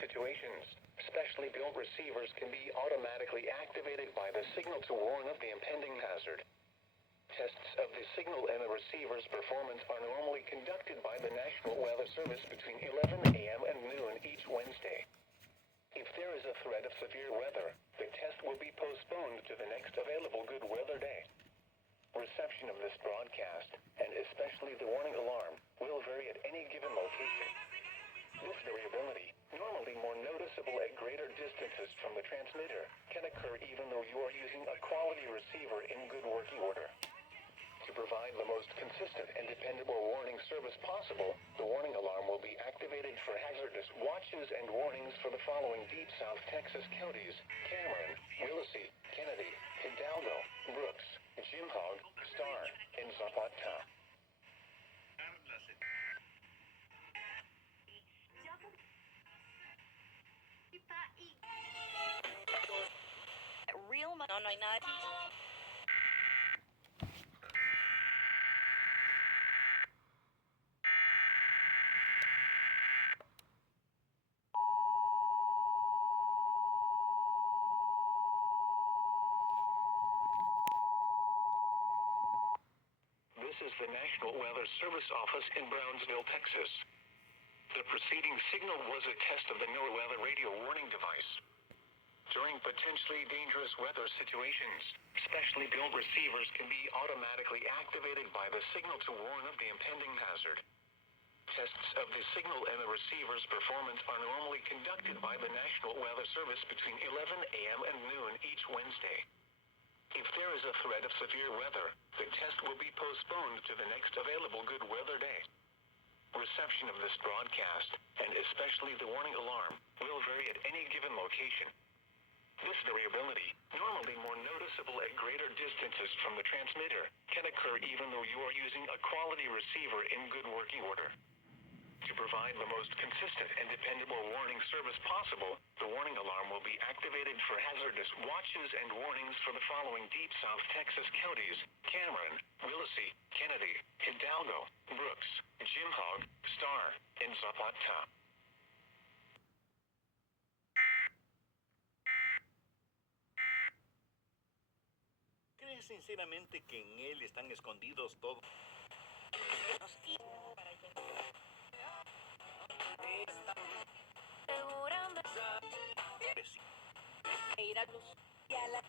situations. Specially built receivers can be automatically activated by the signal to warn of the impending hazard. Tests of the signal and the receiver's performance are normally conducted by the National Weather Service between 11 a.m. and noon each Wednesday. If there is a threat of severe weather, the test will be postponed to the next available good weather day. Reception of this broadcast, and especially the warning alarm, will vary at any given location. This variability, normally more noticeable at greater distances from the transmitter, can occur even though you are using a quality receiver in good working order. To provide the most consistent and dependable warning service possible, the warning alarm will be activated for hazardous watches and warnings for the following deep South Texas counties: Cameron, Willacy, Kennedy, Hidalgo, Brooks, Jim Hog, Star, and Zapata. Real no, no, not. This is the National Weather Service office in Brownsville, Texas. The preceding signal was a test of the NOAA weather radio warning device. During potentially dangerous weather situations, specially built receivers can be automatically activated by the signal to warn of the impending hazard. Tests of the signal and the receiver's performance are normally conducted by the National Weather Service between 11 a.m. and noon each Wednesday. If there is a threat of severe weather, the test will be postponed to the next available good weather day. Reception of this broadcast, and especially the warning alarm, will vary at any given location. This variability, normally more noticeable at greater distances from the transmitter, can occur even though you are using a quality receiver in good working order. To provide the most consistent and dependable warning service possible, the warning alarm will be activated for hazardous watches and warnings for the following deep South Texas counties: Cameron, Willacy, Kennedy, Hidalgo, Brooks, Jim Hog, Star, and Zapata. ¿Crees sinceramente que en él están escondidos todos? Ir a luz y a la...